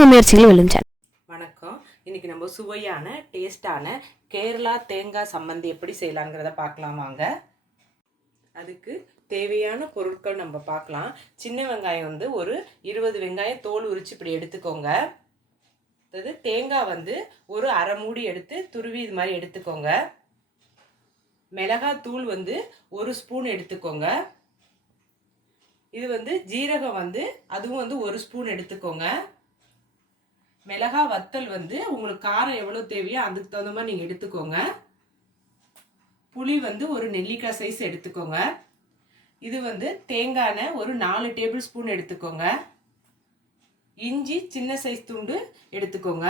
உங்கள் முயற்சிகள் வெல்லும் சேனல் வணக்கம். இன்னைக்கு நம்ம சுவையான டேஸ்டான கேரளா தேங்காய் சம்மந்தி எப்படி செய்யலாங்கிறத பார்க்கலாம் வாங்க. அதுக்கு தேவையான பொருட்கள் நம்ம பார்க்கலாம். சின்ன வெங்காயம் வந்து ஒரு இருபது வெங்காயம் தோல் உரிச்சு இப்படி எடுத்துக்கோங்க. அதாவது தேங்காய் வந்து ஒரு அரை மூடி எடுத்து துருவி இது மாதிரி எடுத்துக்கோங்க. மிளகாய் தூள் வந்து ஒரு ஸ்பூன் எடுத்துக்கோங்க. இது வந்து ஜீரகம் வந்து அதுவும் வந்து ஒரு ஸ்பூன் எடுத்துக்கோங்க. மிளகா வத்தல் வந்து உங்களுக்கு காரம் எவ்வளோ தேவையோ அதுக்கு தகுந்த மாதிரி நீங்கள் எடுத்துக்கோங்க. புளி வந்து ஒரு நெல்லிக்காய் சைஸ் எடுத்துக்கோங்க. இது வந்து தேங்காய் ஒரு நாலு டேபிள் ஸ்பூன் எடுத்துக்கோங்க. இஞ்சி சின்ன சைஸ் துண்டு எடுத்துக்கோங்க.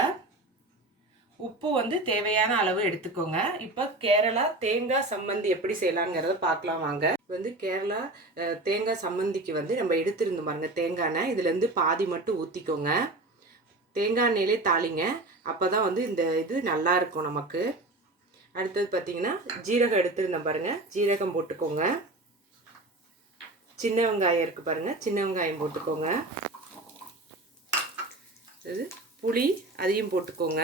உப்பு வந்து தேவையான அளவு எடுத்துக்கோங்க. இப்போ கேரளா தேங்காய் சம்மந்தி எப்படி செய்யலாங்கிறத பார்க்கலாம் வாங்க. இது வந்து கேரளா தேங்காய் சம்மந்திக்கு வந்து நம்ம எடுத்திருந்தோம் பாருங்க தேங்காய் எண்ணெய். இதுலேருந்து பாதி மட்டும் ஊற்றிக்கோங்க தேங்காய் எண்ணெயிலே தாளிங்க. அப்போ தான் வந்து இந்த இது நல்லா இருக்கும் நமக்கு. அடுத்தது பார்த்தீங்கன்னா ஜீரகம் எடுத்துருந்தேன் பாருங்க. ஜீரகம் போட்டுக்கோங்க. சின்ன வெங்காயம் இருக்குது பாருங்கள் சின்ன வெங்காயம் போட்டுக்கோங்க. இது புளி அதையும் போட்டுக்கோங்க.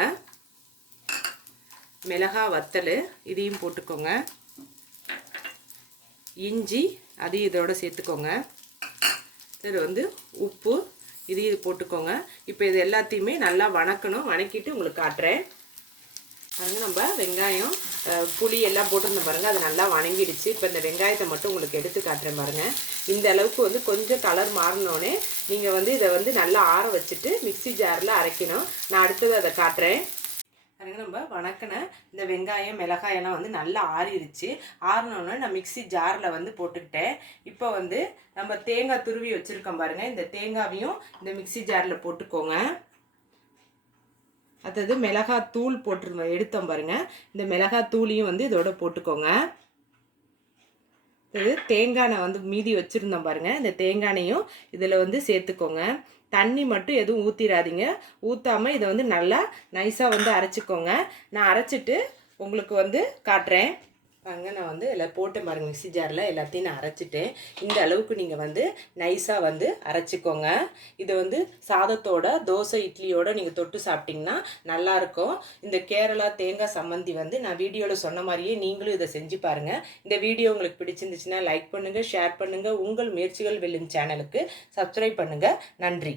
மிளகா வத்தல் இதையும் போட்டுக்கோங்க. இஞ்சி அதையும் இதோட சேர்த்துக்கோங்க. இது வந்து உப்பு இதையும் இது போட்டுக்கோங்க. இப்போ இது எல்லாத்தையுமே நல்லா வணக்கணும். வணக்கிட்டு உங்களுக்கு காட்டுறேன். பாருங்கள் நம்ம வெங்காயம் புளி எல்லாம் போட்டிருந்தோம் பாருங்கள் அது நல்லா வணங்கிடுச்சு. இப்போ இந்த வெங்காயத்தை மட்டும் உங்களுக்கு எடுத்து காட்டுறேன் பாருங்கள் இந்த அளவுக்கு வந்து கொஞ்சம் கலர் மாறினோடனே நீங்கள் வந்து இதை வந்து நல்லா ஆற வச்சுட்டு மிக்ஸி ஜாரில் அரைக்கணும். நான் அடுத்தது அதை காட்டுறேன். எனக்கு நம்ம வணக்கின. இந்த வெங்காயம் மிளகாயெல்லாம் வந்து நல்லா ஆறிடுச்சு ஆறினோடனே நான் மிக்ஸி ஜாரில் வந்து போட்டுக்கிட்டேன். இப்போ வந்து நம்ம தேங்காய் துருவி வச்சுருக்கோம் பாருங்க. இந்த தேங்காவையும் இந்த மிக்ஸி ஜாரில் போட்டுக்கோங்க. அடுத்தது மிளகாய் தூள் போட்டிருந்தோம் எடுத்தோம் பாருங்க. இந்த மிளகாய் தூளையும் வந்து இதோட போட்டுக்கோங்க. இது தேங்காய் வந்து மீதி வச்சுருந்தோம் பாருங்கள் இந்த தேங்காய் இதில் வந்து சேர்த்துக்கோங்க. தண்ணி மட்டும் எதுவும் ஊற்றிடாதீங்க ஊற்றாம இதை வந்து நல்லா நைஸாக வந்து அரைச்சிக்கோங்க. நான் அரைச்சிட்டு உங்களுக்கு வந்து காட்டுறேன். பாருங்க நான் வந்து எல்லாம் போட்டு பாருங்க மிக்சி ஜாரில் எல்லாத்தையும் நான் அரைச்சிட்டேன் இந்த அளவுக்கு நீங்கள் வந்து நைஸாக வந்து அரைச்சிக்கோங்க. இது வந்து சாதத்தோட தோசை இட்லியோட நீங்கள் தொட்டு சாப்பிட்டிங்கன்னா நல்லாயிருக்கும். இந்த கேரளா தேங்காய் சம்மந்தி வந்து நான் வீடியோவில் சொன்ன மாதிரியே நீங்களும் இதை செஞ்சு பாருங்கள் இந்த வீடியோ உங்களுக்கு பிடிச்சிருந்துச்சுன்னா லைக் பண்ணுங்கள் ஷேர் பண்ணுங்கள் உங்கள் முயற்சிகள் வெல்லும் சேனலுக்கு சப்ஸ்கிரைப் பண்ணுங்கள் நன்றி.